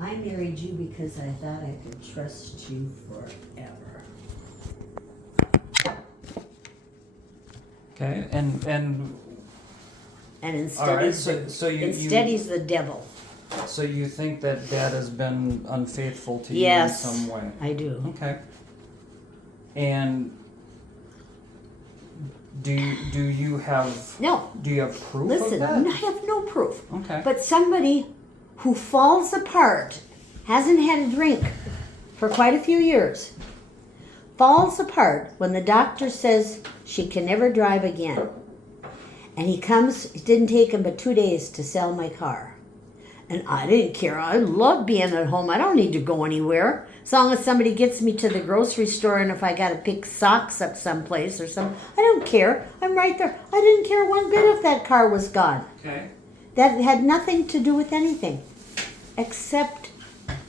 I married you because I thought I could trust you forever. Okay, and And all instead, right. he's, So instead he's the devil. So you think that Dad has been unfaithful to you in Yes, some way? I do. Okay. And do you have No, do you have proof listen, of that? I have no proof. Okay. But somebody who falls apart, hasn't had a drink for quite a few years, falls apart when the doctor says she can never drive again. And he comes, it didn't take him but 2 days to sell my car. And I didn't care. I love being at home. I don't need to go anywhere. As long as somebody gets me to the grocery store, and if I got to pick socks up someplace or something, I don't care. I'm right there. I didn't care one bit if that car was gone. Okay. That had nothing to do with anything. Except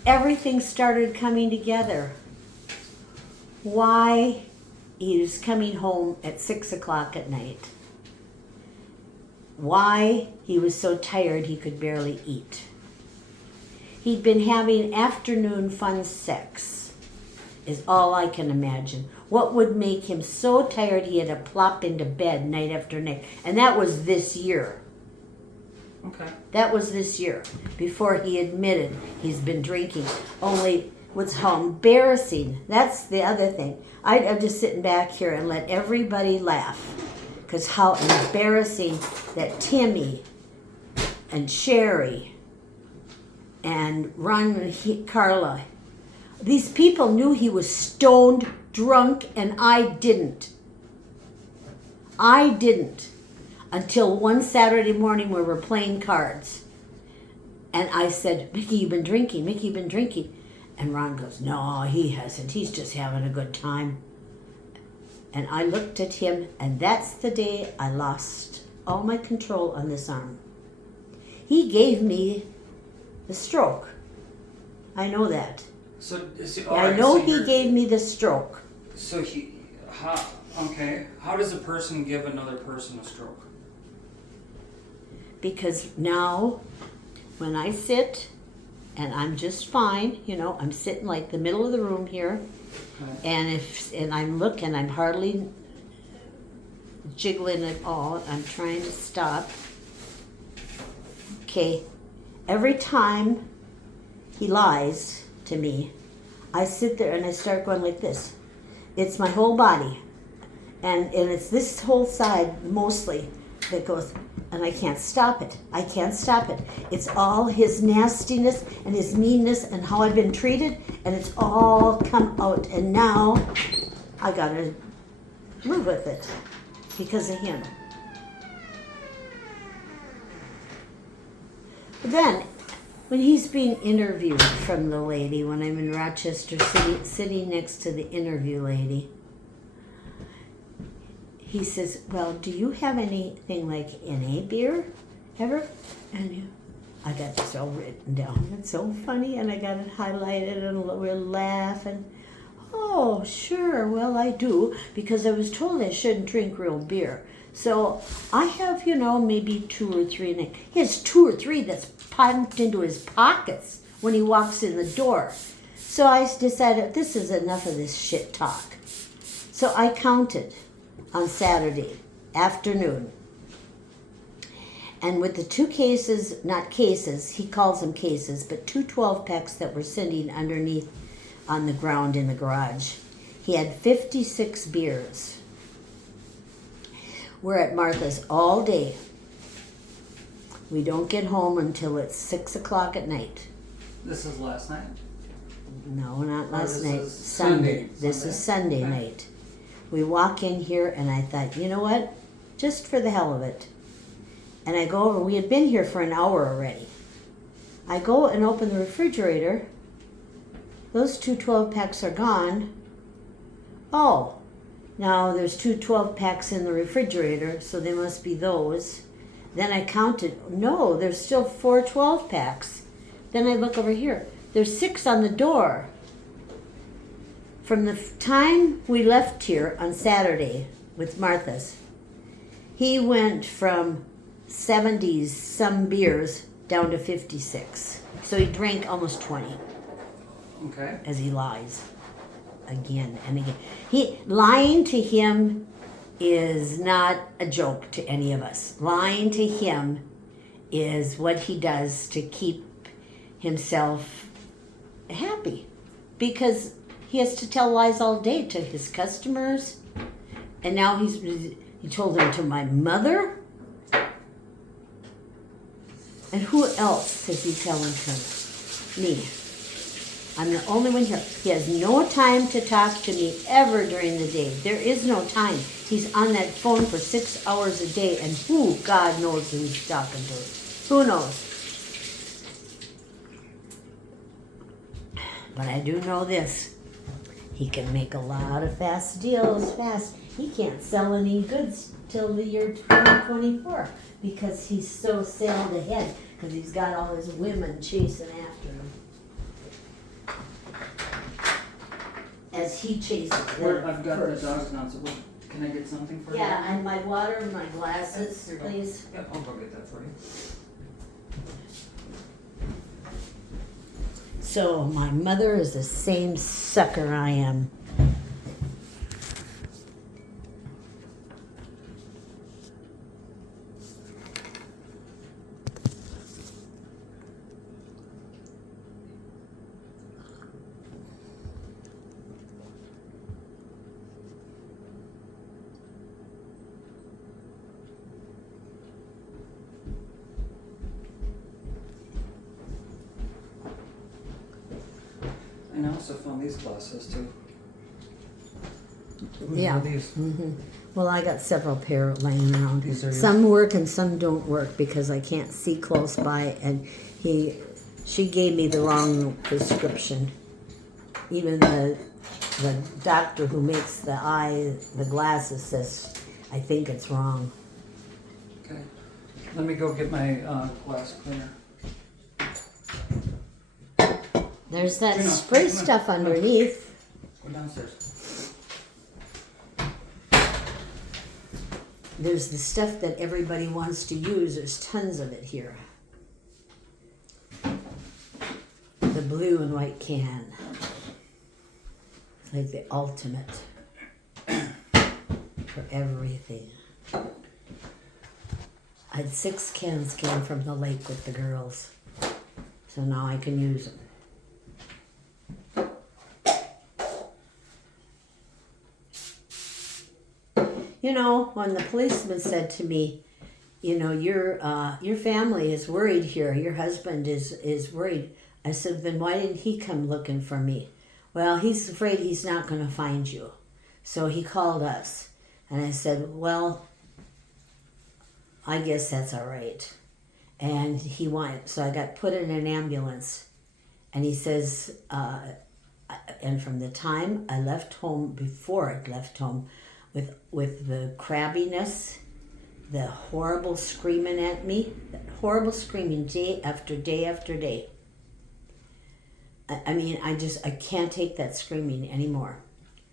everything started coming together. Why he was coming home at 6 o'clock at night. Why he was so tired he could barely eat. He'd been having afternoon fun sex, is all I can imagine. What would make him so tired he had to plop into bed night after night? And that was this year. Okay. That was this year, before he admitted he's been drinking. Only, what's how embarrassing, that's the other thing. I'm just sitting back here and let everybody laugh. Because how embarrassing that Timmy and Sherry and Ron and Carla, these people knew he was stoned, drunk, and I didn't. I didn't. Until one Saturday morning we were playing cards. And I said, Mickey, you've been drinking. Mickey, you've been drinking. And Ron goes, no, he hasn't. He's just having a good time. And I looked at him, and that's the day I lost all my control on this arm. He gave me the stroke. I know that. I know he gave me the stroke. So how does a person give another person a stroke? Because now, when I sit, and I'm just fine, I'm sitting like the middle of the room here, and I'm looking, I'm hardly jiggling at all. I'm trying to stop. Okay, every time he lies to me, I sit there and I start going like this. It's my whole body, and it's this whole side mostly that goes, and I can't stop it. I can't stop it. It's all his nastiness and his meanness and how I've been treated, and it's all come out. And now I gotta live with it because of him. But then, when he's being interviewed from the lady, when I'm in Rochester City, sitting next to the interview lady, he says, well, do you have anything like NA beer ever? And I got this all written down. It's so funny, and I got it highlighted, and we're laughing. Oh, sure, well, I do, because I was told I shouldn't drink real beer. So I have, maybe 2 or 3. And he has 2 or 3 that's pumped into his pockets when he walks in the door. So I decided, this is enough of this shit talk. So I counted on Saturday afternoon. And with the 2 cases, not cases, he calls them cases, but 2 12-packs that were sitting underneath on the ground in the garage, he had 56 beers. We're at Martha's all day. We don't get home until it's 6 o'clock at night. This is last night? No, not last night. Is Sunday. This is Sunday night. We walk in here, and I thought, you know what? Just for the hell of it. And I go over. We had been here for an hour already. I go and open the refrigerator. Those 2 12-packs are gone. Oh, now there's 2 12-packs in the refrigerator, so they must be those. Then I counted. No, there's still 4 12-packs. Then I look over here. There's 6 on the door. From the time we left here on Saturday with Martha's, he went from 70s some beers down to 56. So he drank almost 20 Okay. as he lies again and again. Lying to him is not a joke to any of us. Lying to him is what he does to keep himself happy, because he has to tell lies all day to his customers, and now he told them to my mother. And who else is he telling to? Me. I'm the only one here. He has no time to talk to me ever during the day. There is no time. He's on that phone for 6 hours a day, and who, God knows who he's talking to. Who knows? But I do know this. He can make a lot of fast deals fast. He can't sell any goods till the year 2024 because he's so sailed ahead, because he's got all his women chasing after him. As he chases them I've got first. the dogs now, so can I get something for you? Yeah, and my water and my glasses, Here you go. please. Yep, I'll go get that for you. So my mother is the same sucker I am. And I also found these glasses too. Yeah. These. Well, I got several pair laying around. These are yours? Some work and some don't work because I can't see close by, and she gave me the wrong prescription. Even the doctor who makes the glasses says, I think it's wrong. Okay. Let me go get my glass cleaner. There's that Gina, spray come on, stuff come on. underneath. Go downstairs. There's the stuff that everybody wants to use. There's tons of it here. The blue and white can. It's like the ultimate for everything. I had 6 cans came from the lake with the girls. So now I can use them. You know, when the policeman said to me, you know, your family is worried here. Your husband is worried. I said, then why didn't he come looking for me? Well, he's afraid he's not going to find you. So he called us. And I said, well, I guess that's all right. And so I got put in an ambulance. And he says, and from the time I left home, before I left home, with the crabbiness, the horrible screaming at me, horrible screaming day after day after day. I mean, I can't take that screaming anymore.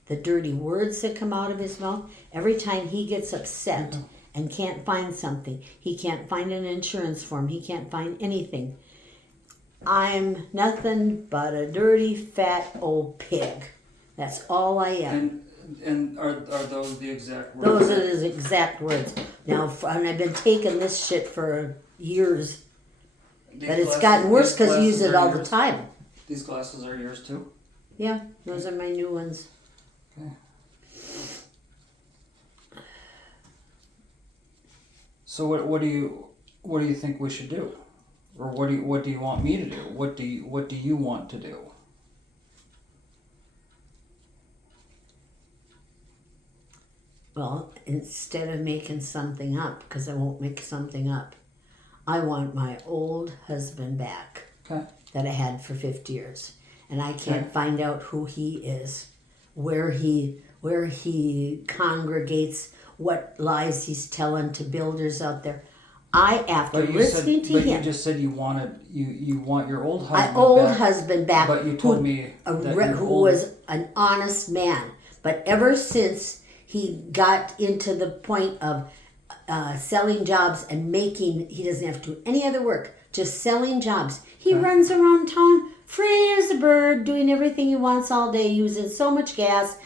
The dirty words that come out of his mouth, every time he gets upset and can't find something, he can't find an insurance form, he can't find anything. I'm nothing but a dirty, fat old pig. That's all I am. And are those the exact words? Those are his exact words. Now, and I've been taking this shit for years, These but it's glasses- gotten worse these because I use glasses it are all the yours? time. These glasses are yours too? Yeah, those are my new ones. Okay. So what do you think we should do? Or what do you want me to do? What do you want to do? Well, instead of making something up, because I won't make something up, I want my old husband back Okay. that I had for 50 years. And I can't Okay. find out who he is, where he congregates, what lies he's telling to builders out there. After listening to but him, you just said you want your old my husband old back. husband back, But you told me that your who old- was an honest man. But ever since he got into the point of selling jobs and he doesn't have to do any other work just selling jobs. He runs around town free as a bird, doing everything he wants all day, using so much gas.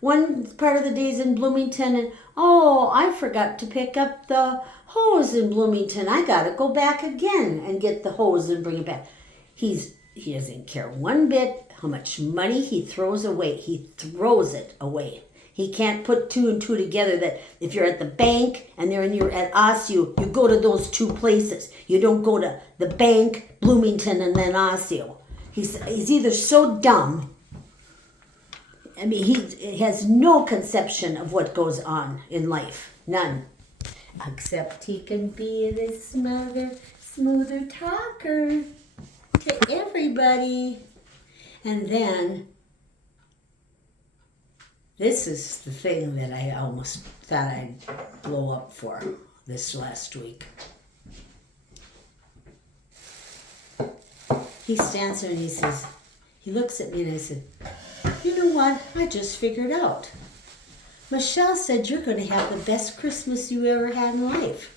One part of the day's in Bloomington, and I forgot to pick up the hose in Bloomington. I gotta go back again and get the hose and bring it back. He doesn't care one bit how much money he throws away. He throws it away. He can't put two and two together that if you're at the bank and you're at Osseo, you go to those two places. You don't go to the bank, Bloomington, and then Osseo. He's either so dumb. I mean, he has no conception of what goes on in life. None. Except he can be this smoother talker to everybody. And then, this is the thing that I almost thought I'd blow up for this last week. He stands there and he looks at me and I said, you know what? I just figured out. Michelle said you're going to have the best Christmas you ever had in life.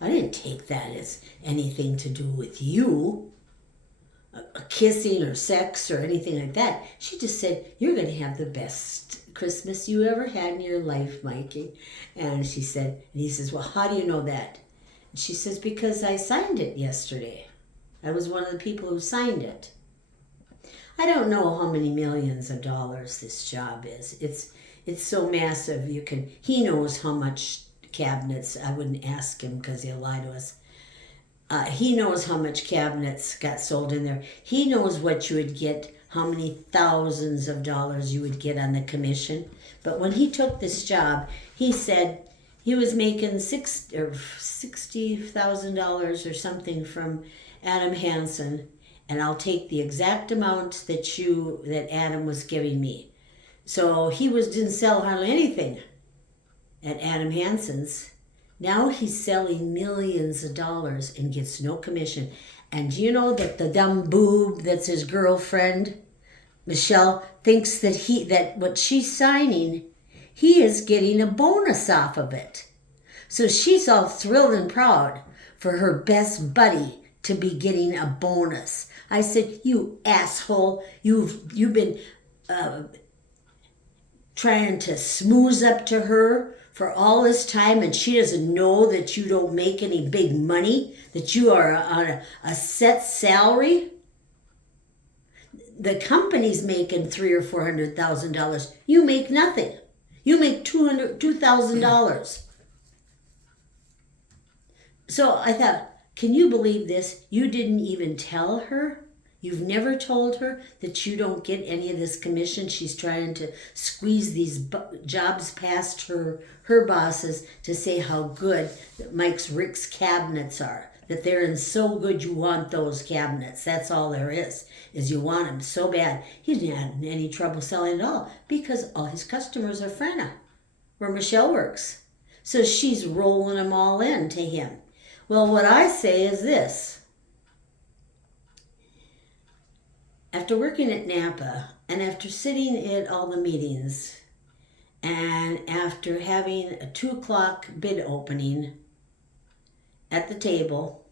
I didn't take that as anything to do with you. A kissing or sex or anything like that. She just said, you're going to have the best Christmas you ever had in your life, Mikey. And he says, well, how do you know that? And she says, because I signed it yesterday. I was one of the people who signed it. I don't know how many millions of dollars this job is. It's so massive. He knows how much cabinets. I wouldn't ask him because he'll lie to us. He knows how much cabinets got sold in there. He knows what you would get, how many thousands of dollars you would get on the commission. But when he took this job, he said he was making $60,000 or something from Adam Hansen, and I'll take the exact amount that Adam was giving me. So he didn't sell hardly anything at Adam Hansen's. Now he's selling millions of dollars and gets no commission. And do you know that the dumb boob that's his girlfriend, Michelle, thinks that what she's signing, he is getting a bonus off of it. So she's all thrilled and proud for her best buddy to be getting a bonus. I said, you asshole, you've been trying to smooze up to her for all this time, and she doesn't know that you don't make any big money, that you are on a set salary. The company's making $300,000 or $400,000. You make nothing. You make $2,000. So I thought, can you believe this? You didn't even tell her? You've never told her that you don't get any of this commission. She's trying to squeeze these jobs past her bosses to say how good Rick's cabinets are. That they're in so good you want those cabinets. That's all there is you want them so bad. He didn't have any trouble selling at all because all his customers are Frenna, where Michelle works. So she's rolling them all in to him. Well, what I say is this. After working at Napa, and after sitting at all the meetings, and after having a 2 o'clock bid opening at the table,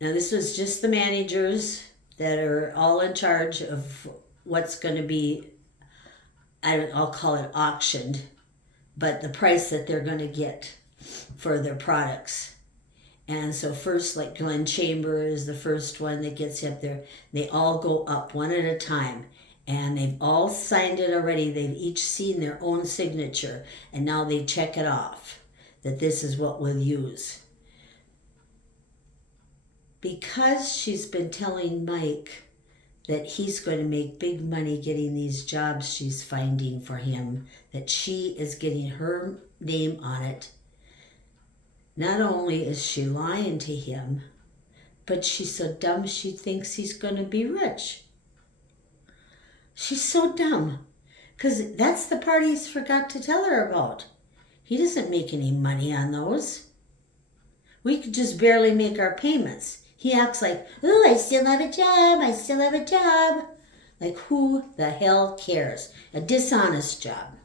now this was just the managers that are all in charge of what's going to be, I'll call it auctioned, but the price that they're going to get for their products. And so first, like Glenn Chamber is the first one that gets up there. They all go up one at a time. And they've all signed it already. They've each seen their own signature. And now they check it off, that this is what we'll use. Because she's been telling Mike that he's going to make big money getting these jobs she's finding for him, that she is getting her name on it. Not only is she lying to him, but she's so dumb she thinks he's going to be rich. She's so dumb, because that's the part he's forgot to tell her about. He doesn't make any money on those. We could just barely make our payments. He acts like, oh, I still have a job. Like, who the hell cares? A dishonest job.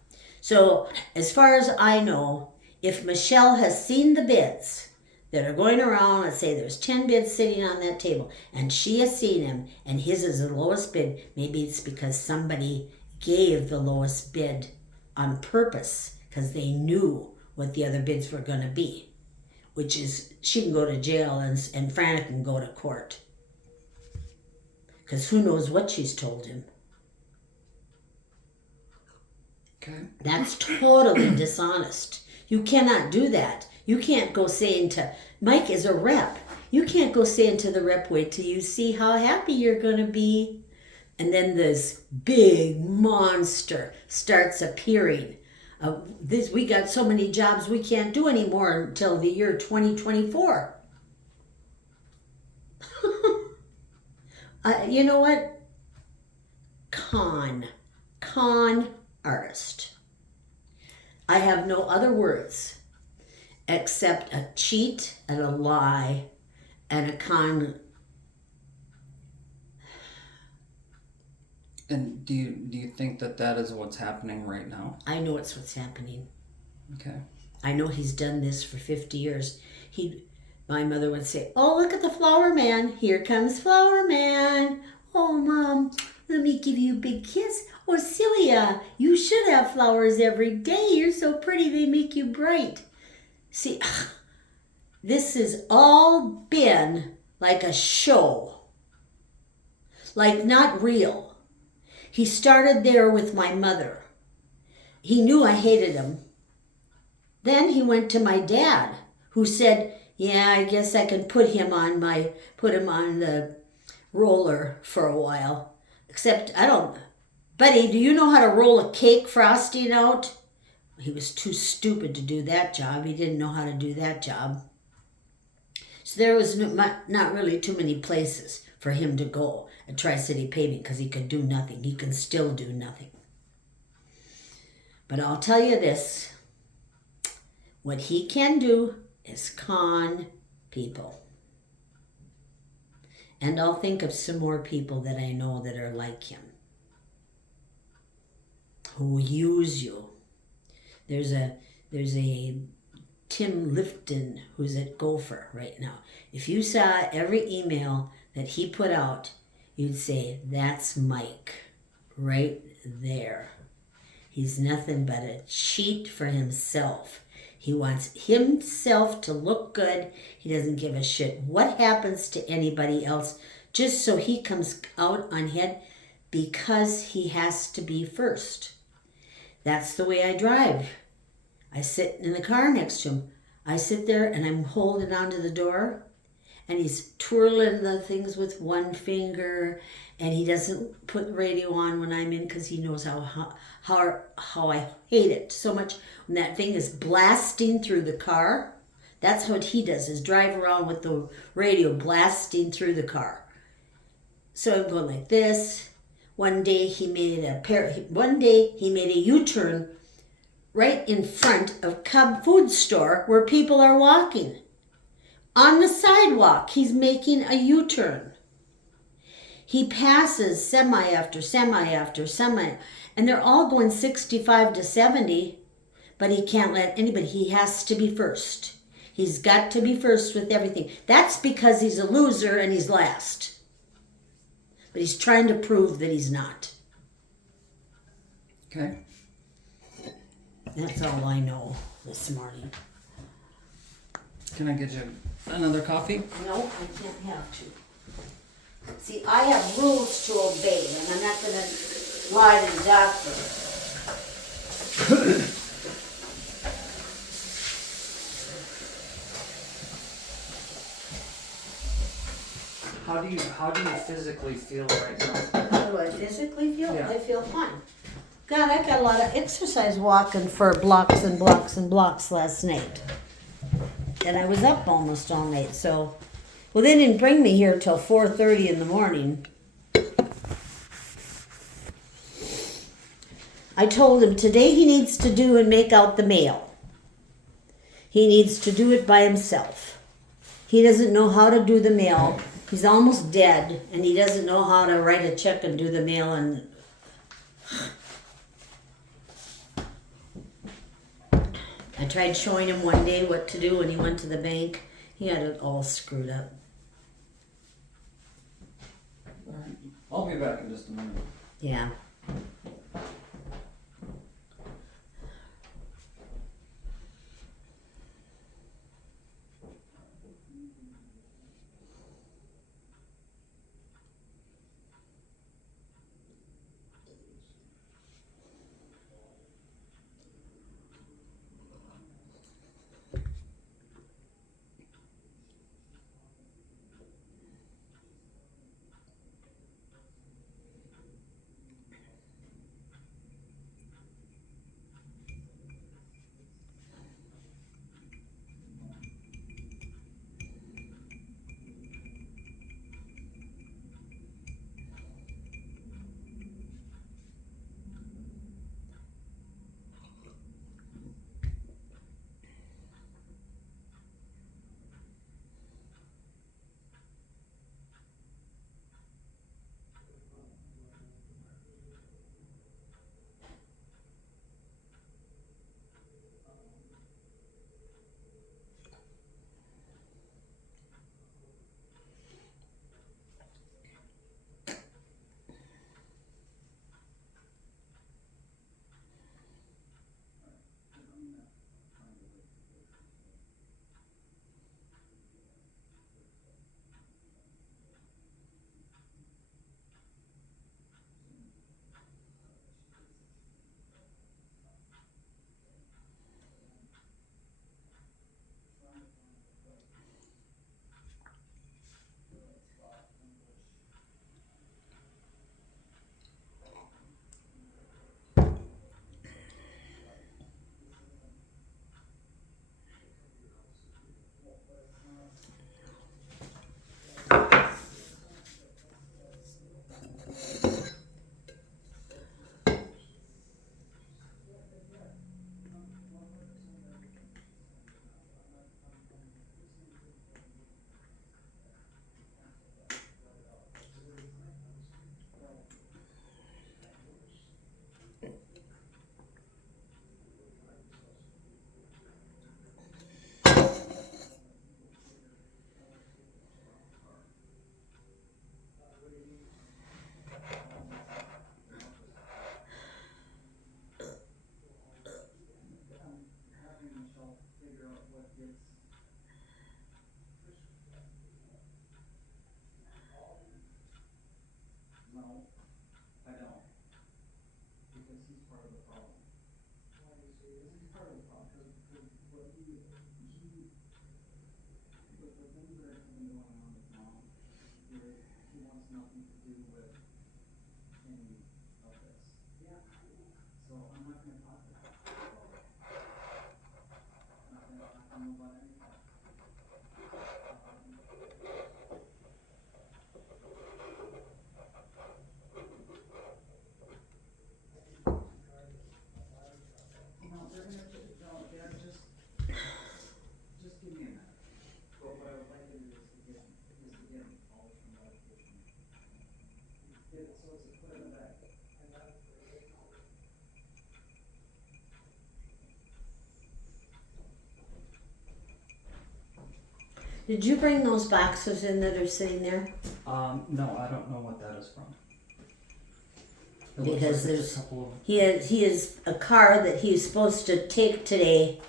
So, as far as I know, if Michelle has seen the bids that are going around. Let's say there's 10 bids sitting on that table, and she has seen him, and his is the lowest bid. Maybe it's because somebody gave the lowest bid on purpose because they knew what the other bids were going to be, which is she can go to jail and Franna can go to court. Because who knows what she's told him. Okay. That's totally dishonest. You cannot do that. You can't go saying to, Mike is a rep. You can't go saying to the rep, wait till you see how happy you're going to be. And then this big monster starts appearing. We got so many jobs we can't do anymore until the year 2024. You know what? Con artist. I have no other words except a cheat and a lie and a con. And do you think that is what's happening right now? I know it's what's happening. Okay. I know he's done this for 50 years. My mother would say, oh, look at the flower man. Here comes flower man. Oh, Mom, let me give you a big kiss. Oh, Celia, you should have flowers every day. You're so pretty. They make you bright. See, this has all been like a show. Like not real. He started there with my mother. He knew I hated him. Then he went to my dad, who said, yeah, I guess I can put him on the roller for a while. Except Buddy, do you know how to roll a cake frosting out? He was too stupid to do that job. He didn't know how to do that job. So there was not really too many places for him to go at Tri-City Paving because he could do nothing. He can still do nothing. But I'll tell you this. What he can do is con people. And I'll think of some more people that I know that are like him, who use you. There's a Tim Lifton who's at Gopher right now. If you saw every email that he put out, you'd say, that's Mike right there. He's nothing but a cheat for himself. He wants himself to look good. He doesn't give a shit what happens to anybody else, just so he comes out on head because he has to be first. That's the way I drive. I sit in the car next to him. I sit there and I'm holding onto the door and he's twirling the things with one finger and he doesn't put the radio on when I'm in because he knows how I hate it so much when that thing is blasting through the car. That's what he does, is drive around with the radio blasting through the car. So I'm going like this. One day he made a U-turn right in front of Cub Food Store where people are walking. On the sidewalk, he's making a U-turn. He passes semi after semi after semi, and they're all going 65 to 70, but he can't let anybody. He has to be first. He's got to be first with everything. That's because he's a loser and he's last. But he's trying to prove that he's not. Okay. That's all I know this morning. Can I get you another coffee? No, I can't have to. See, I have rules to obey, and I'm not going to lie to the doctor. How do you physically feel right now? How do I physically feel? Yeah. I feel fine. God, I got a lot of exercise walking for blocks and blocks and blocks last night. And I was up almost all night, so... Well, they didn't bring me here till 4:30 in the morning. I told him today he needs to do and make out the mail. He needs to do it by himself. He doesn't know how to do the mail. He's almost dead, and he doesn't know how to write a check and do the mail. And I tried showing him one day what to do when he went to the bank. He had it all screwed up. All right. I'll be back in just a minute. Yeah. No, I don't. Because he's part of the problem. Why do you say that? He's part of the problem, because what with the things that have been going on with mom, he wants nothing to do with any of this. Yeah. So I'm not gonna talk to him. Not gonna talk to him about anything. No, Dad, just give me a minute. But what I would like to do is to get him all the medication. Get it, so it's a put in the bag. Did you bring those boxes in that are sitting there? No, I don't know what that is from. It looks Because like there's a couple of. he is a car that he's supposed to take today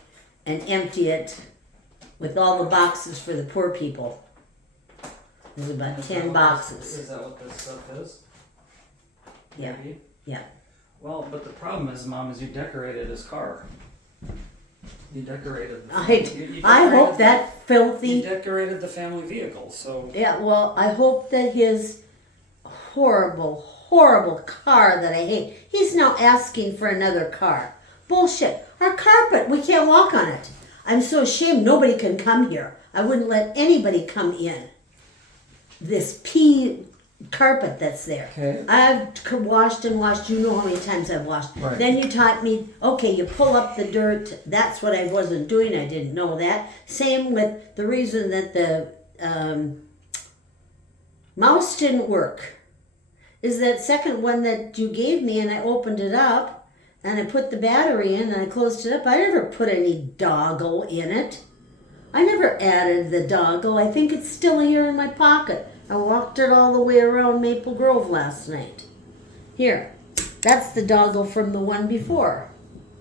and empty it with all the boxes for the poor people. There's about Is 10 that boxes. Is that what this stuff is? Yeah. Maybe? Yeah. Well, but the problem is, Mom, is you decorated his car. You decorated. You I decorated hope that You filthy. decorated the family vehicle, so. Yeah. Well, I hope that his horrible, horrible car that I hate. He's now asking for another car. Bullshit. Our carpet. We can't walk on it. I'm so ashamed nobody can come here. I wouldn't let anybody come in. This pea carpet that's there. Okay. I've washed and washed. You know how many times I've washed. Right. Then you taught me, okay, you pull up the dirt. That's what I wasn't doing. I didn't know that. Same with the reason that the mouse didn't work. Is that second one that you gave me, and I opened it up and I put the battery in and I closed it up. I never put any doggle in it. I never added the dongle. I think it's still here in my pocket. I walked it all the way around Maple Grove last night. Here, that's the dongle from the one before.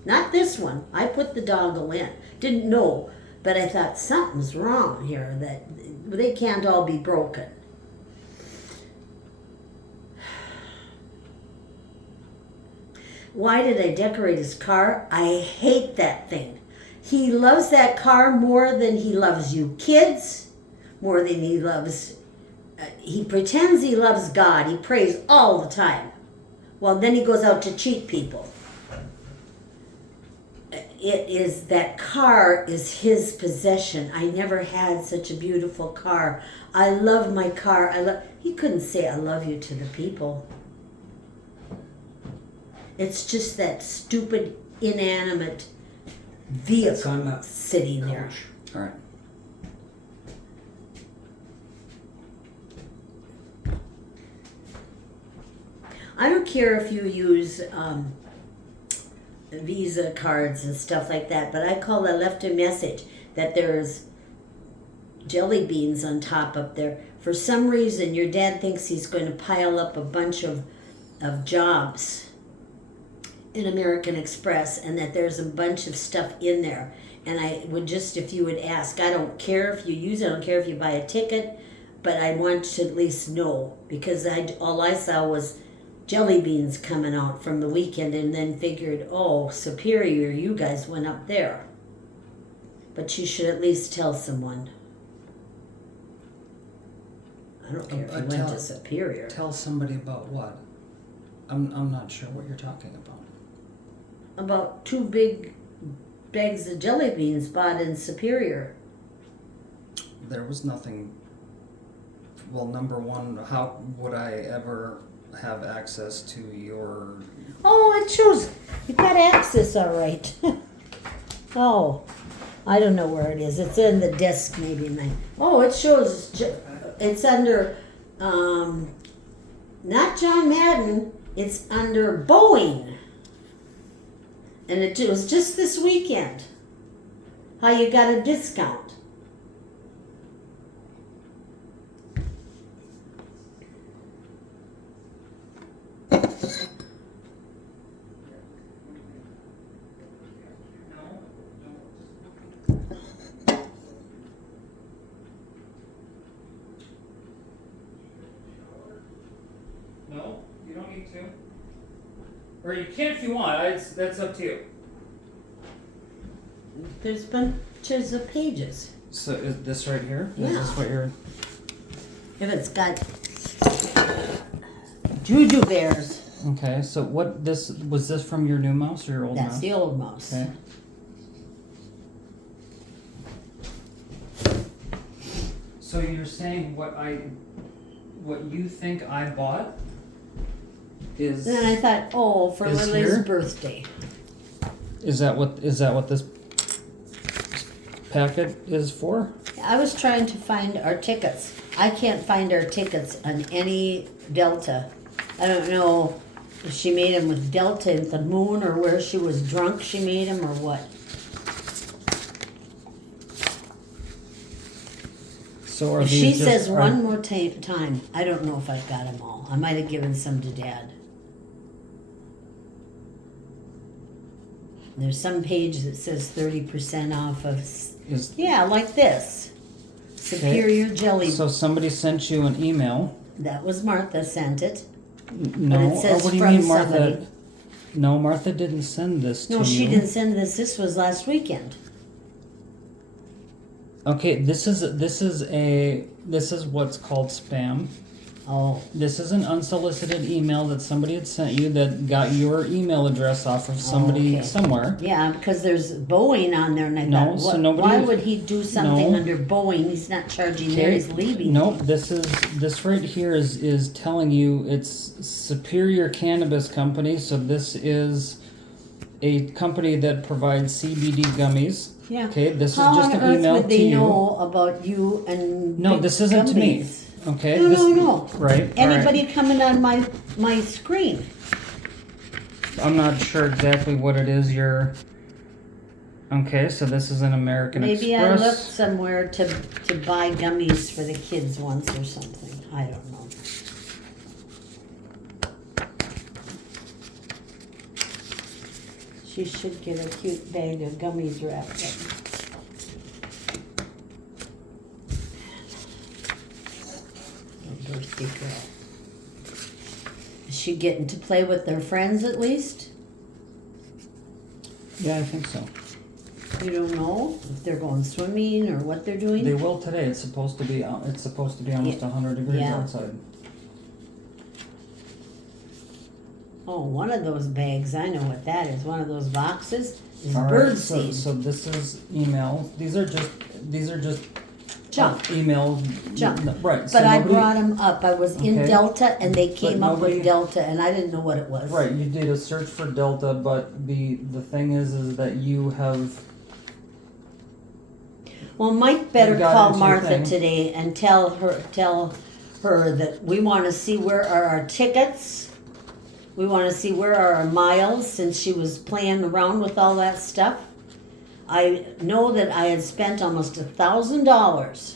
Not this one. I put the dongle in. Didn't know, but I thought something's wrong here, that they can't all be broken. Why did I decorate his car? I hate that thing. He loves that car more than he loves you kids, more than he loves... he pretends he loves God. He prays all the time. Well, then he goes out to cheat people. That car is his possession. I never had such a beautiful car. I love my car. He couldn't say I love you to the people. It's just that stupid, inanimate vehicle sitting there. All right. I don't care if you use Visa cards and stuff like that, but I left a message that there's jelly beans on top up there. For some reason, your dad thinks he's going to pile up a bunch of jobs in American Express, and that there's a bunch of stuff in there. And I would just, if you would ask, I don't care if you use it, I don't care if you buy a ticket, but I want to at least know, because all I saw was jelly beans coming out from the weekend, and then figured, oh, Superior, you guys went up there. But you should at least tell someone. I don't care if you went to Superior. Tell somebody about what? I'm not sure what you're talking about. About 2 big bags of jelly beans bought in Superior. There was nothing. Well, number one, how would I ever have access to your... Oh, it shows you got access, all right. Oh, I don't know where it is. It's in the desk, maybe. Oh, it shows it's under, not John Madden. It's under Boeing. And it was just this weekend. How you got a discount. No, you don't need to. Or you can if you want. That's up to you. There's bunches of pages. So is this right here? Yeah. Is this what you're... If it's got Juju Bears, Okay, so was this from your new mouse or your old that's mouse? the old mouse. Okay. So you're saying what you think I bought is... And then I thought, oh, for Is Lily's here? birthday. Is that what this packet is for? I was trying to find our tickets. I can't find our tickets on any Delta. I don't know if she made them with Delta at the moon, or where she was drunk she made them, or what. So are If these she just- says are- one more time, I don't know if I've got them all. I might have given some to Dad. There's some page that says 30% off of, is yeah, like this. Superior Jelly. so somebody sent you an email? That was Martha sent it. No. it says what do you from mean, Martha? somebody. No, Martha didn't send this to you. No, she didn't send this. This was last weekend. Okay, this is what's called spam. Oh, This is an unsolicited email that somebody had sent you that got your email address off of somebody okay. somewhere. yeah, because there's Boeing on there, and I No, thought, so what, nobody- why would he do something No. under Boeing? He's not charging there. He's leaving. Nope, this right here is telling you it's Superior Cannabis Company. So this is a company that provides CBD gummies. Yeah. Okay, this How is just on an earth email would to they you. know about you and No, big this isn't to me. gummies? Okay. No, this, no. Right. all right. Anybody coming on my screen? I'm not sure exactly what it is you're Okay, so this is an American Maybe I Express. looked somewhere to buy gummies for the kids once or something. I don't know. She should get a cute bag of gummies wrapped up. Little birthday girl. Is she getting to play with their friends at least? Yeah, I think so. You don't know if they're going swimming or what they're doing? They will today. It's supposed to be. It's supposed to be almost 100 degrees Yeah. outside. Oh, one of those bags, I know what that is. One of those boxes is All right, bird so, seed. so this is email. These are just Junk. email. Junk. Right. But so I nobody- brought them up. I was in Okay. Delta and they came up nobody- with Delta and I didn't know what it was. Right, you did a search for Delta, but the thing is that you have. Well, Mike better You got call into your Martha thing. today and tell her that we want to see where are our tickets. We want to see where are our miles since she was playing around with all that stuff. I know that I had spent almost $1,000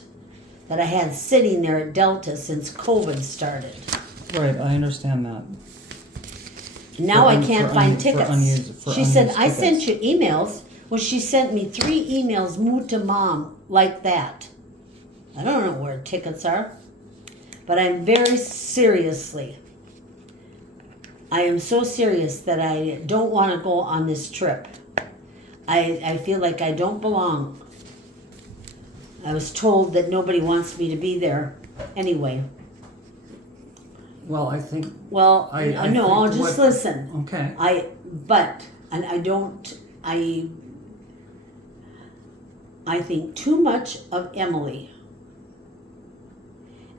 that I had sitting there at Delta since COVID started. Right, I understand that. Now I un- can't for find un- for tickets. unused- for She said, unused I sent tickets." you emails. Well, she sent me 3 emails, moved to mom, like that. I don't know where tickets are. But I'm very seriously, I am so serious that I don't want to go on this trip. I feel like I don't belong. I was told that nobody wants me to be there anyway. Well, I think. Well, I no, think I'll just what- listen. Okay. I think too much of Emily.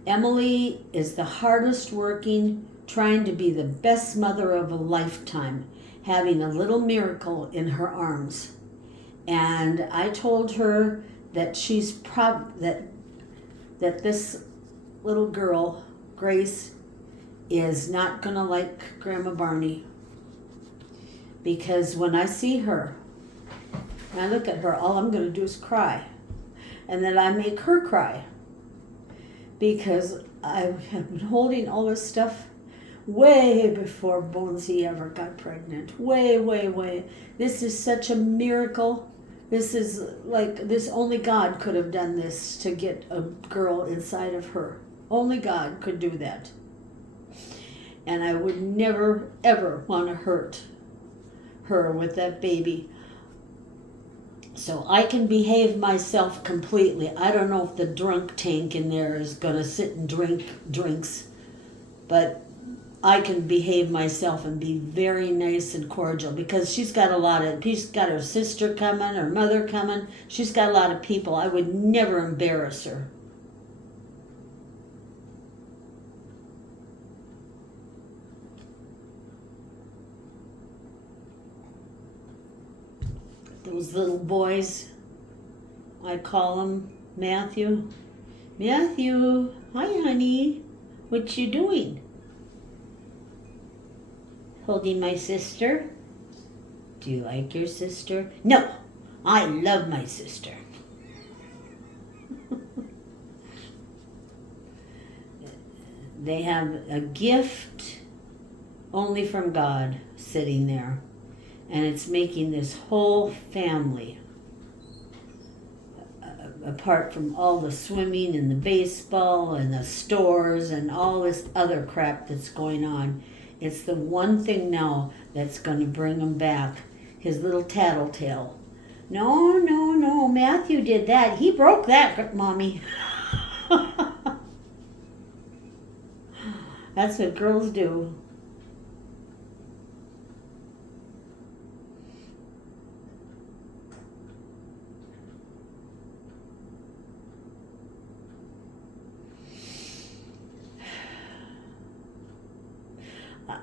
Emily is the hardest working, trying to be the best mother of a lifetime, having a little miracle in her arms. And I told her that she's that this little girl, Grace, is not gonna like Grandma Barney. Because when I see her, and I look at her, all I'm gonna do is cry. And then I make her cry. Because I have been holding all this stuff way before Bonesy ever got pregnant. Way, way, way. This is such a miracle. This is like, this only God could have done this to get a girl inside of her. Only God could do that. And I would never, ever want to hurt her with that baby. So I can behave myself completely. I don't know if the drunk tank in there is going to sit and drink drinks, but I can behave myself and be very nice and cordial because she's got her sister coming, her mother coming. She's got a lot of people. I would never embarrass her. Those little boys, I call them Matthew. Matthew, hi honey, what you doing? Holding my sister? Do you like your sister? No, I love my sister. They have a gift only from God sitting there. And it's making this whole family, apart from all the swimming and the baseball and the stores and all this other crap that's going on, it's the one thing now that's going to bring him back, his little tattletale. No, no, no, Matthew did that. He broke that, Mommy. That's what girls do.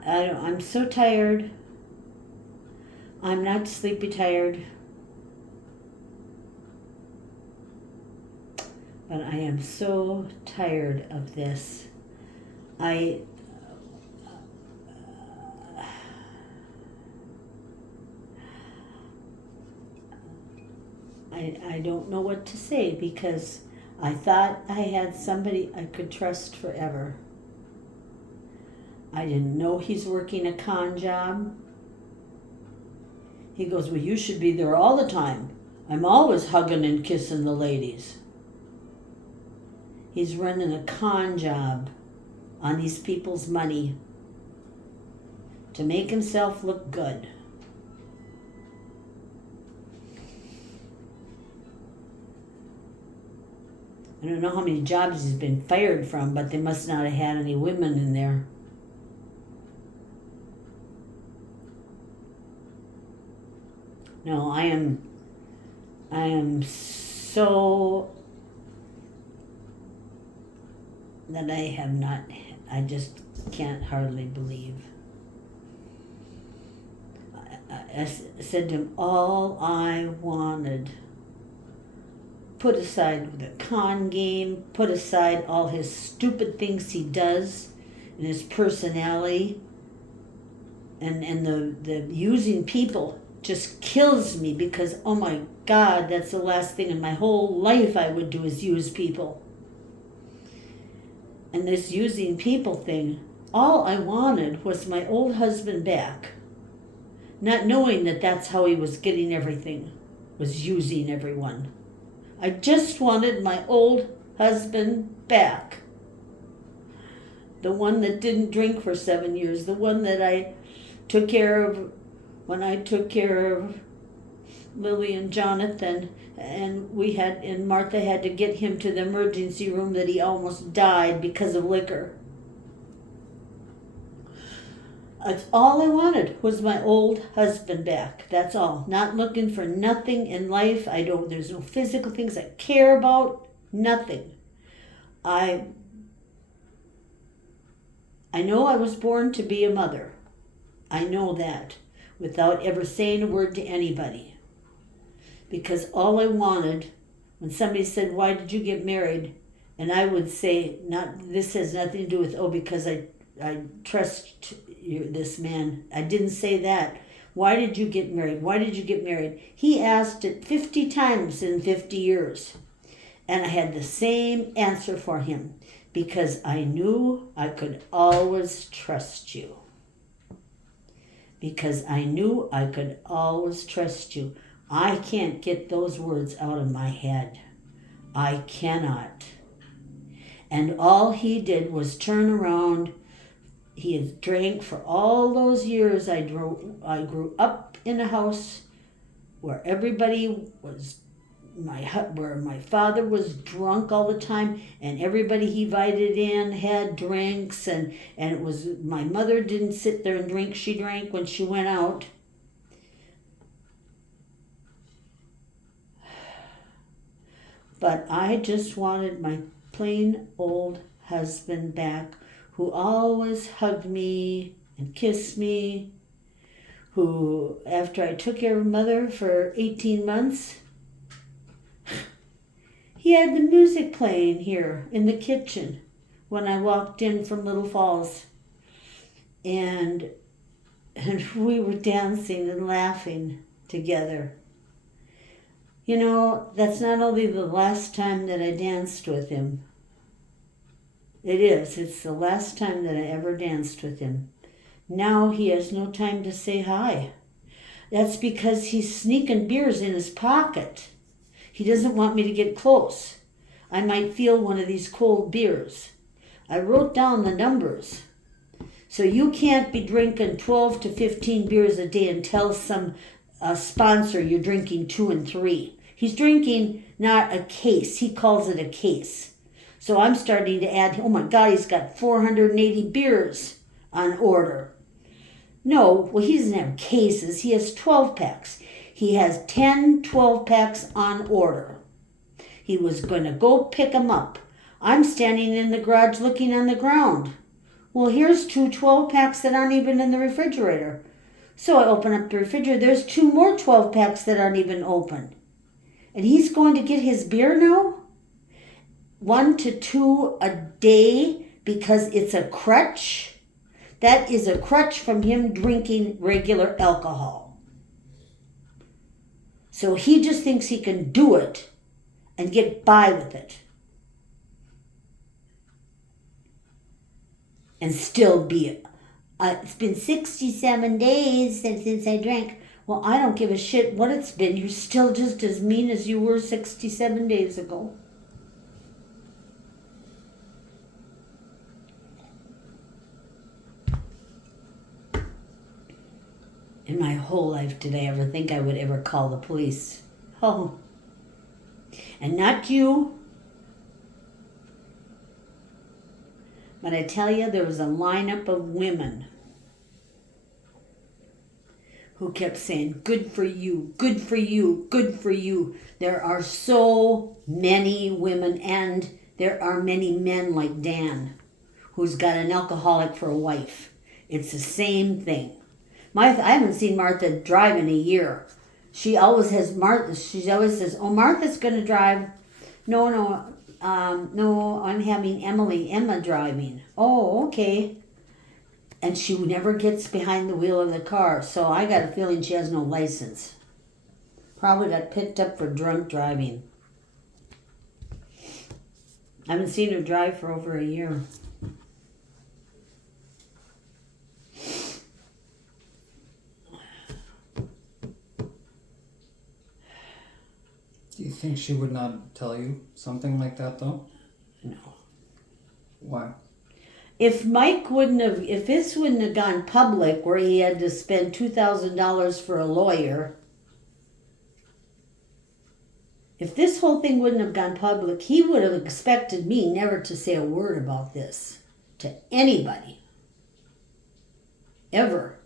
I'm so tired. I'm not sleepy tired. But I am so tired of this. I don't know what to say because I thought I had somebody I could trust forever. I didn't know he's working a con job. He goes, well, you should be there all the time. I'm always hugging and kissing the ladies. He's running a con job on these people's money to make himself look good. I don't know how many jobs he's been fired from, but they must not have had any women in there. No, I am so that I just can't hardly believe. I said to him, all I wanted, put aside the con game, put aside all his stupid things he does and his personality and the using people just kills me because, oh my God, that's the last thing in my whole life I would do is use people. And this using people thing, all I wanted was my old husband back. Not knowing that that's how he was getting everything, was using everyone. I just wanted my old husband back. The one that didn't drink for 7 years, the one that I took care of when I took care of Lily and Jonathan, and Martha had to get him to the emergency room that he almost died because of liquor. That's all I wanted was my old husband back. That's all. Not looking for nothing in life. There's no physical things I care about. Nothing. I know I was born to be a mother. I know that without ever saying a word to anybody. Because all I wanted, when somebody said, why did you get married? And I would say, this has nothing to do with, because I trust you, this man. I didn't say that. Why did you get married? Why did you get married? He asked it 50 times in 50 years. And I had the same answer for him. Because I knew I could always trust you. Because I knew I could always trust you. I can't get those words out of my head. I cannot. And all he did was turn around. He had drank for all those years. I grew up in a house where everybody was, where my father was drunk all the time, and everybody he invited in had drinks, and it was, my mother didn't sit there and drink. She drank when she went out. But I just wanted my plain old husband back, who always hugged me and kissed me, who, after I took care of mother for 18 months, he had the music playing here in the kitchen when I walked in from Little Falls. And we were dancing and laughing together. You know, that's not only the last time that I danced with him. It's the last time that I ever danced with him. Now he has no time to say hi. That's because he's sneaking beers in his pocket. He doesn't want me to get close. I might feel one of these cold beers. I wrote down the numbers. So you can't be drinking 12 to 15 beers a day and tell some sponsor you're drinking 2 and 3. He's drinking not a case. He calls it a case. So I'm starting to add, oh my God, he's got 480 beers on order. No, well, he doesn't have cases. He has 12 packs. He has 10 12 packs on order. He was going to go pick them up. I'm standing in the garage looking on the ground. Well, here's 2 12 packs that aren't even in the refrigerator. So I open up the refrigerator. There's 2 more 12 packs that aren't even open. And he's going to get his beer now? 1 to 2 a day because it's a crutch? That is a crutch from him drinking regular alcohol. So he just thinks he can do it and get by with it. And still be, it's been 67 days since I drank. Well, I don't give a shit what it's been. You're still just as mean as you were 67 days ago. In my whole life, did I ever think I would ever call the police? Oh. And not you. But I tell you, there was a lineup of women who kept saying, good for you, good for you, good for you. There are so many women, and there are many men like Dan, who's got an alcoholic for a wife. It's the same thing. I haven't seen Martha drive in a year. She always says, oh, Martha's going to drive. No, I'm having Emma driving. Oh, okay. And she never gets behind the wheel of the car, so I got a feeling she has no license. Probably got picked up for drunk driving. I haven't seen her drive for over a year. Do you think she would not tell you something like that, though? No. Why? If this wouldn't have gone public where he had to spend $2,000 for a lawyer, if this whole thing wouldn't have gone public, he would have expected me never to say a word about this to anybody. Ever.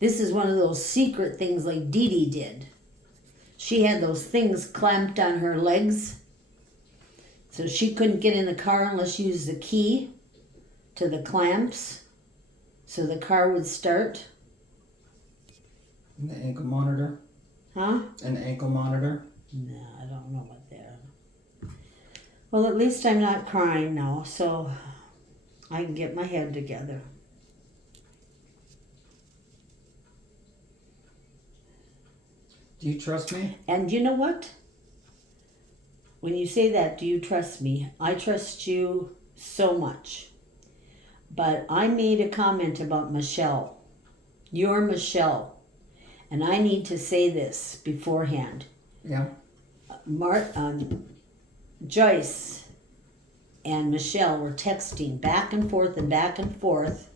This is one of those secret things like Dee Dee did. She had those things clamped on her legs, so she couldn't get in the car unless she used the key to the clamps, so the car would start. The ankle monitor? Huh? An ankle monitor? No, I don't know about that. Well, at least I'm not crying now, so I can get my head together. Do you trust me? And you know what? When you say that, do you trust me? I trust you so much. But I made a comment about Michelle. You're Michelle. And I need to say this beforehand. Yeah. Joyce and Michelle were texting back and forth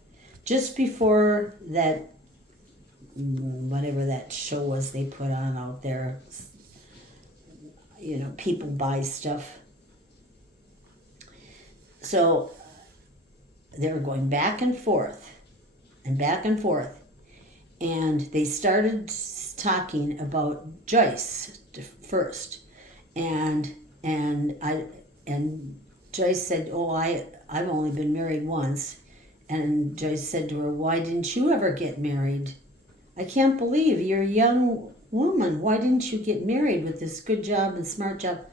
just before that, whatever that show was they put on out there. You know, people buy stuff. So they were going back and forth. And they started talking about Joyce first. And Joyce said, oh, I've only been married once. And Joyce said to her, why didn't you ever get married? I can't believe you're a young woman. Why didn't you get married with this good job and smart job?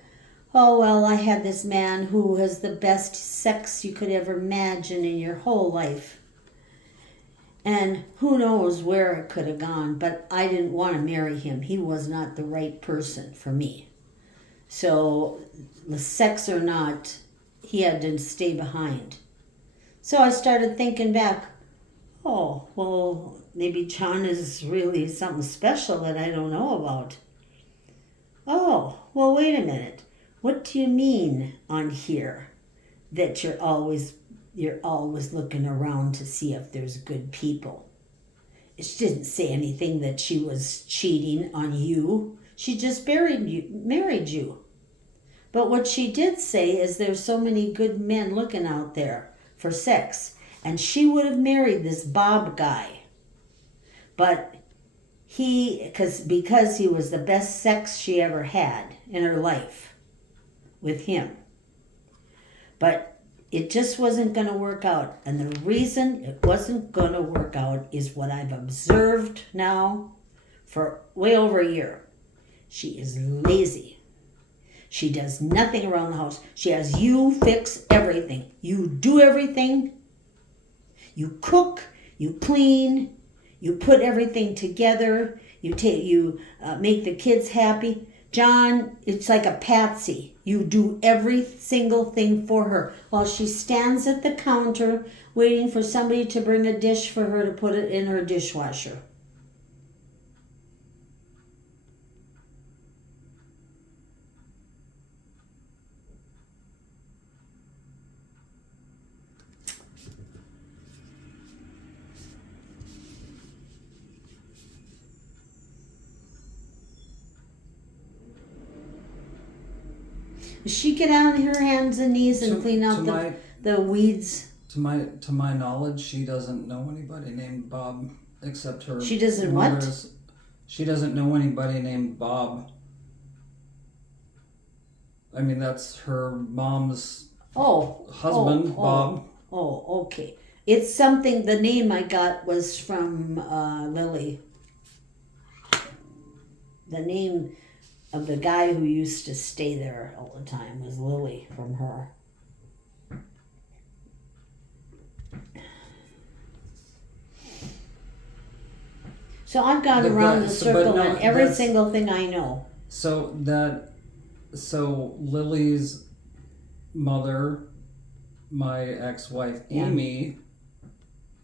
Oh, well, I had this man who has the best sex you could ever imagine in your whole life. And who knows where it could have gone, but I didn't want to marry him. He was not the right person for me. So, the sex or not, he had to stay behind. So I started thinking back, oh, well, maybe John is really something special that I don't know about. Oh, well, wait a minute. What do you mean on here that you're always looking around to see if there's good people? She didn't say anything that she was cheating on you. She just married you. But what she did say is there's so many good men looking out there for sex. And she would have married this Bob guy. But because he was the best sex she ever had in her life with him. But it just wasn't going to work out. And the reason it wasn't going to work out is what I've observed now for way over a year. She is lazy. She does nothing around the house. She has you fix everything. You do everything. You cook, you clean, you put everything together. you make the kids happy. John, it's like a patsy. You do every single thing for her while she stands at the counter waiting for somebody to bring a dish for her to put it in her dishwasher. Does she get on her hands and knees and clean out the weeds? To my knowledge, she doesn't know anybody named Bob except her. She doesn't what? mother's- She doesn't know anybody named Bob. I mean, that's her mom's husband, Bob. Oh, okay. It's something, the name I got was from Lily. The name of the guy who used to stay there all the time was Lily from her. So I've gone around the circle on every single thing I know. So Lily's mother, my ex-wife Amy,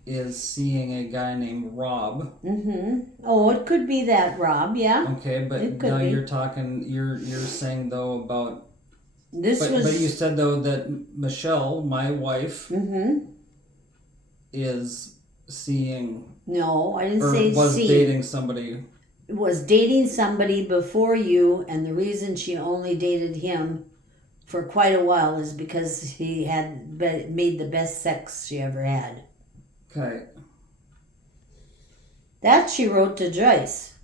is seeing a guy named Rob. Oh, it could be that, Rob. Yeah. Okay, but now you're talking. You're saying though about this was. But you said though that Michelle, my wife, is seeing. No, I didn't or say was see. dating somebody. Was dating somebody before you, and the reason she only dated him for quite a while is because he had made the best sex she ever had. Okay. That she wrote to Joyce.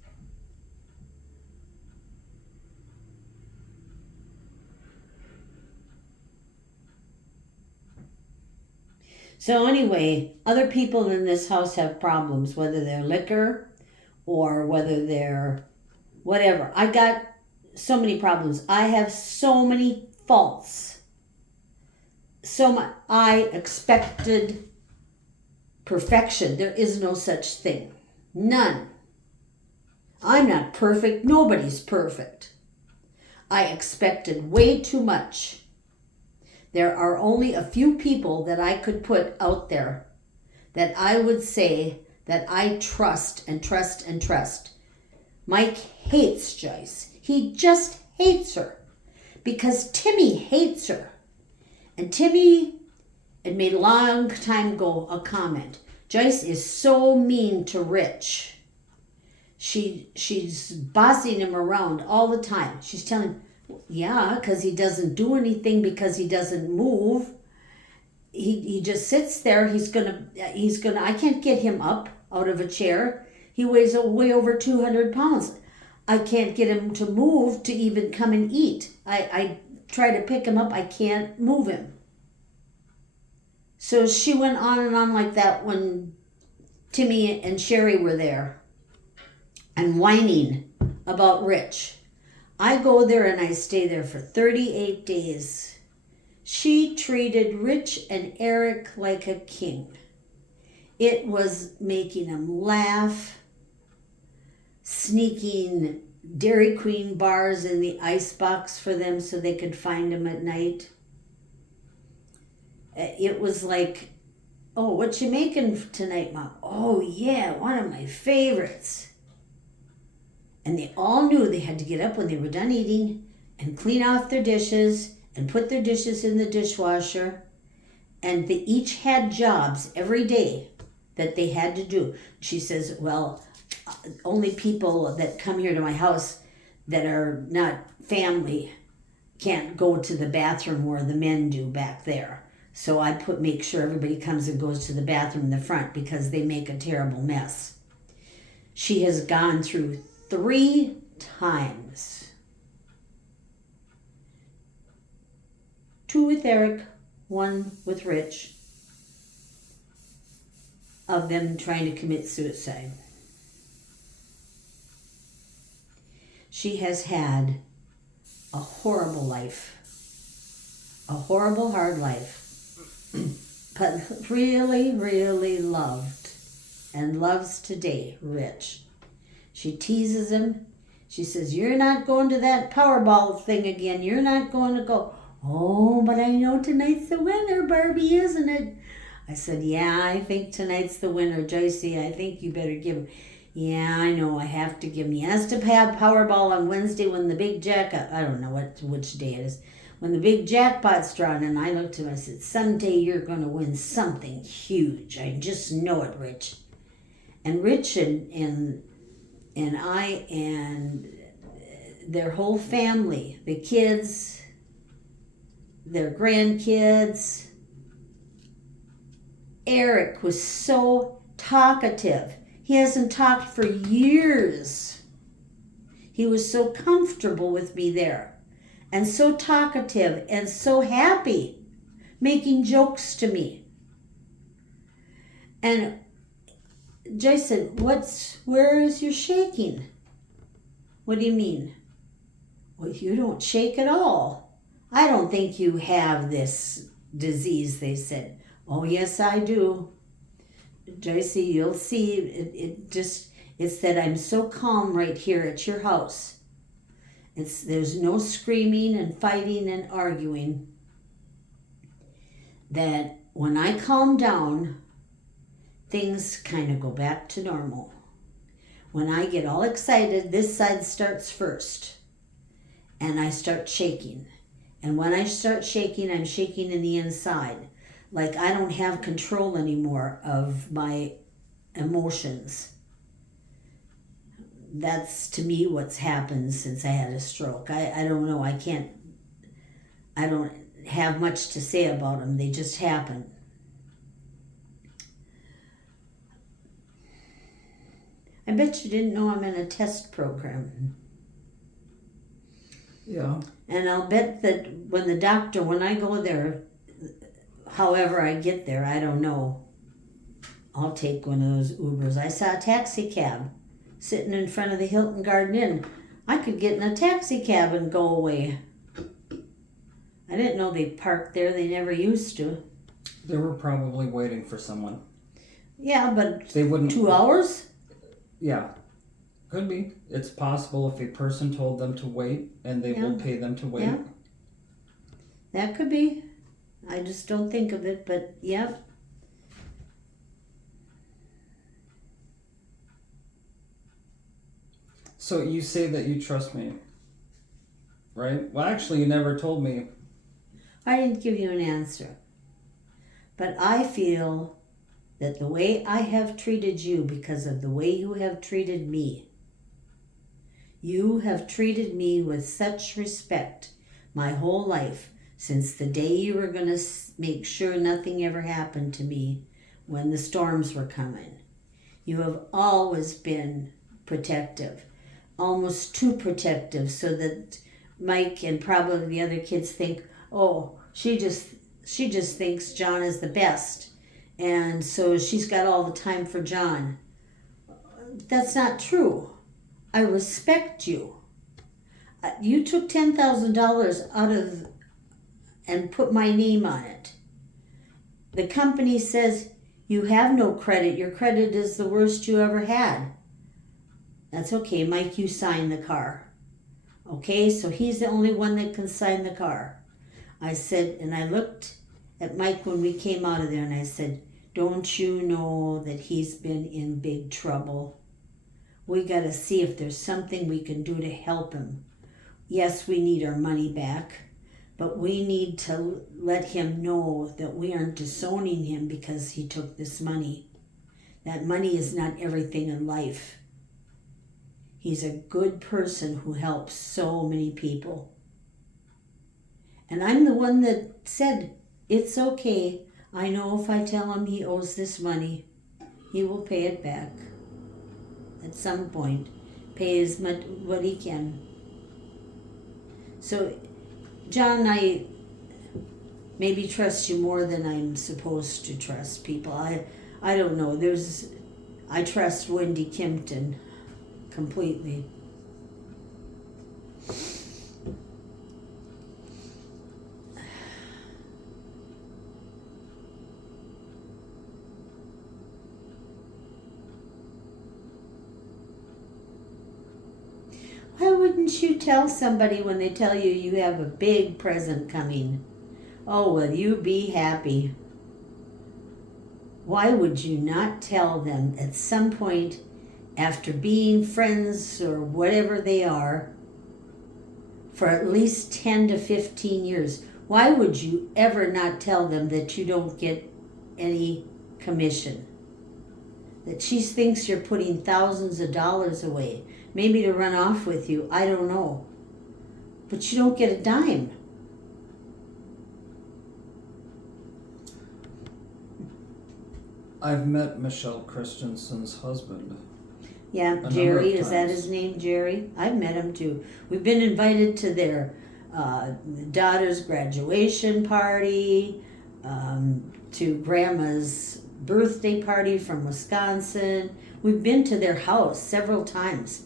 So anyway, other people in this house have problems, whether they're liquor or whether they're whatever. I got so many problems. I have so many faults. I expected perfection. There is no such thing. None. I'm not perfect. Nobody's perfect. I expected way too much. There are only a few people that I could put out there that I would say that I trust and trust and trust. Mike hates Joyce. He just hates her because Timmy hates her. And Timmy had made a long time ago a comment. Joyce is so mean to Rich. She's bossing him around all the time. She's telling him, yeah, because he doesn't do anything, because he doesn't move. He just sits there. He's gonna, I can't get him up out of a chair. He weighs way over 200 pounds. I can't get him to move to even come and eat. I try to pick him up. I can't move him. So she went on and on like that when Timmy and Sherry were there and whining about Rich. I go there and I stay there for 38 days. She treated Rich and Eric like a king. It was making them laugh, sneaking Dairy Queen bars in the icebox for them so they could find them at night. It was like, oh, what you making tonight, Mom? Oh, yeah, one of my favorites. And they all knew they had to get up when they were done eating and clean off their dishes and put their dishes in the dishwasher. And they each had jobs every day that they had to do. She says, well, only people that come here to my house that are not family can't go to the bathroom where the men do back there. So I make sure everybody comes and goes to the bathroom in the front because they make a terrible mess. She has gone through 3 times. 2 with Eric, 1 with Rich, of them trying to commit suicide. She has had a horrible life, a horrible, hard life, but really, really loved and loves today Rich. She teases him. She says, "You're not going to that Powerball thing again. You're not going to go." "Oh, but I know tonight's the winner, Barbie, isn't it?" I said, "Yeah, I think tonight's the winner, Joycey. I think you better give him." "Yeah, I know. I have to give him. He has to have Powerball on Wednesday when the big jackpot. I don't know which day it is. When the big jackpot's drawn." And I looked at him. I said, "Someday you're going to win something huge. I just know it, Rich." And Rich and I and their whole family, the kids, their grandkids. Eric was so talkative. He hasn't talked for years. He was so comfortable with me there and so talkative and so happy, making jokes to me. And Joyce said, "Where is your shaking?" "What do you mean?" "Well, you don't shake at all. I don't think you have this disease," they said. "Oh, yes, I do. Joycey, you'll see. It's that I'm so calm right here at your house. There's no screaming and fighting and arguing. That when I calm down, things kind of go back to normal. When I get all excited, this side starts first, and I start shaking. And when I start shaking, I'm shaking in the inside. Like I don't have control anymore of my emotions. That's to me what's happened since I had a stroke. I don't know. I don't have much to say about them. They just happen. I bet you didn't know I'm in a test program. Yeah. And I'll bet that when I go there, however I get there, I don't know. I'll take one of those Ubers. I saw a taxi cab sitting in front of the Hilton Garden Inn. I could get in a taxi cab and go away. I didn't know they parked there. They never used to. They were probably waiting for someone. Yeah, but They wouldn't. 2 hours? Yeah. Could be. It's possible if a person told them to wait and they will pay them to wait. Yeah. That could be. I just don't think of it, but yeah. So you say that you trust me, right? Well, actually, you never told me. I didn't give you an answer. But I feel that the way I have treated you, because of the way you have treated me, you have treated me with such respect my whole life, since the day you were going to make sure nothing ever happened to me when the storms were coming. You have always been protective, almost too protective, so that Mike and probably the other kids think, "Oh, she just thinks John is the best, and so she's got all the time for John." That's not true. I respect you. You took $10,000 out of and put my name on it. The company says you have no credit. Your credit is the worst you ever had. That's okay, Mike, you sign the car. Okay, so he's the only one that can sign the car. I said, and I looked at Mike when we came out of there, and I said, "Don't you know that he's been in big trouble? We got to see if there's something we can do to help him. Yes, we need our money back, but we need to let him know that we aren't disowning him because he took this money. That money is not everything in life. He's a good person who helps so many people." And I'm the one that said, "It's okay. I know if I tell him he owes this money, he will pay it back at some point. Pay as much what he can." So, John, I maybe trust you more than I'm supposed to trust people. I don't know. I trust Wendy Kimpton completely. wouldn't you tell somebody when they tell you you have a big present coming? Oh, will you be happy? Why would you not tell them at some point after being friends or whatever they are for at least 10 to 15 years? Why would you ever not tell them that you don't get any commission? That she thinks you're putting thousands of dollars away, maybe to run off with you, I don't know. But you don't get a dime. I've met Michelle Christensen's husband. Yeah, number Jerry, of is that times. his name, Jerry? I've met him too. We've been invited to their daughter's graduation party, to Grandma's birthday party from Wisconsin. We've been to their house several times,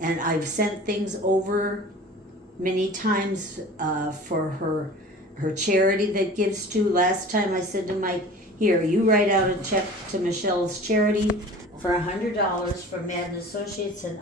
and I've sent things over many times for her charity that gives to. Last time I said to Mike, here, you write out a check to Michelle's charity for $100 from Madden Associates, and